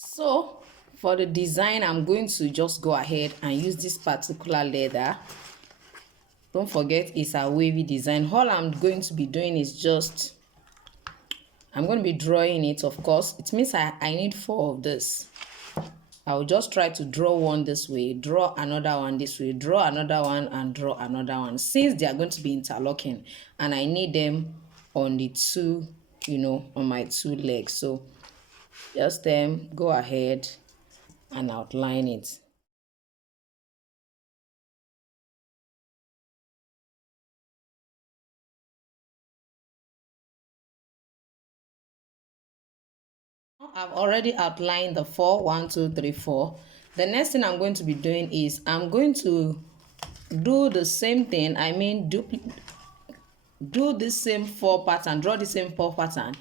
So for the design, I'm going to just go ahead and use this particular leather. Don't forget, it's a wavy design. All I'm going to be doing is just, I'm going to be drawing it, of course. It means I need 4 of this. I'll just try to draw one this way, draw another one this way, draw another one, and draw another one. Since they are going to be interlocking, and I need them on the 2, on my 2 legs. So just go ahead and outline it. I've already outlined the 4, 1, 2, 3, 4. The next thing I'm going to be doing is I'm going to do the same thing. I mean, do the same 4 pattern, draw the same 4 pattern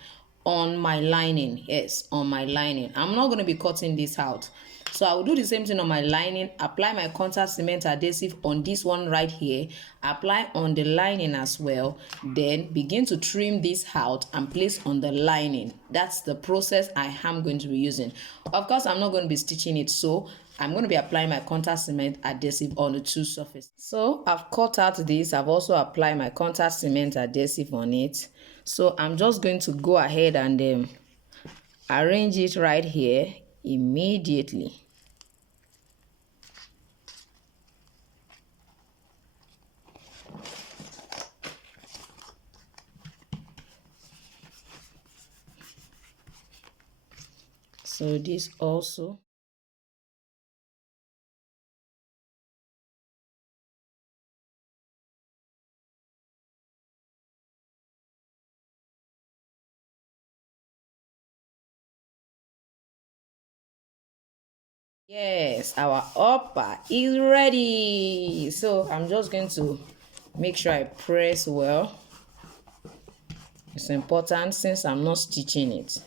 on my lining. Yes, on my lining. I'm not going to be cutting this out. So I will do the same thing on my lining, apply my contact cement adhesive on this one right here, apply on the lining as well, then begin to trim this out and place on the lining. That's the process I am going to be using. Of course, I'm not going to be stitching it, so I'm going to be applying my contact cement adhesive on the 2 surfaces. So I've cut out this. I've also applied my contact cement adhesive on it. So I'm just going to go ahead and arrange it right here immediately. So this also. Yes, our upper is ready. So I'm just going to make sure I press well. It's important since I'm not stitching it.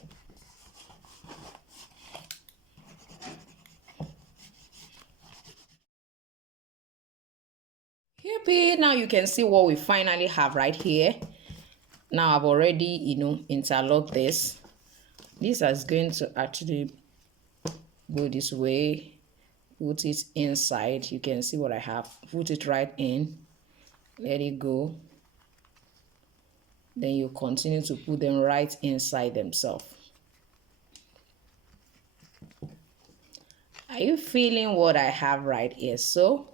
Yippee! Now you can see what we finally have right here. Now I've already, interlocked this. This is going to actually go this way. Put it inside. You can see what I have. Put it right in. Let it go. Then you continue to put them right inside themselves. Are you feeling what I have right here? So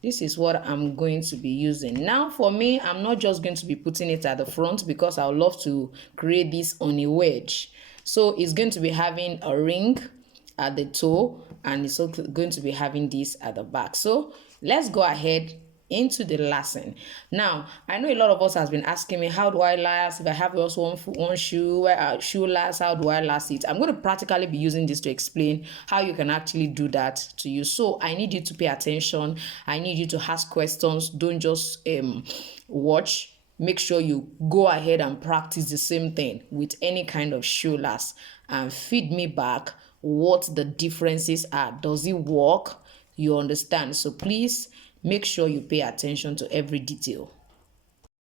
this is what I'm going to be using. Now for me, I'm not just going to be putting it at the front because I would love to create this on a wedge. So it's going to be having a ring at the toe and it's also going to be having this at the back. So let's go ahead into the lesson. Now I know a lot of us has been asking me, how do I last? If I have just one shoe, shoe last, how do I last it? I'm going to practically be using this to explain how you can actually do that to you. So I need you to pay attention. I need you to ask questions. Don't just watch. Make sure you go ahead and practice the same thing with any kind of shoe last and feed me back what the differences are. Does it work? You understand? So please make sure you pay attention to every detail.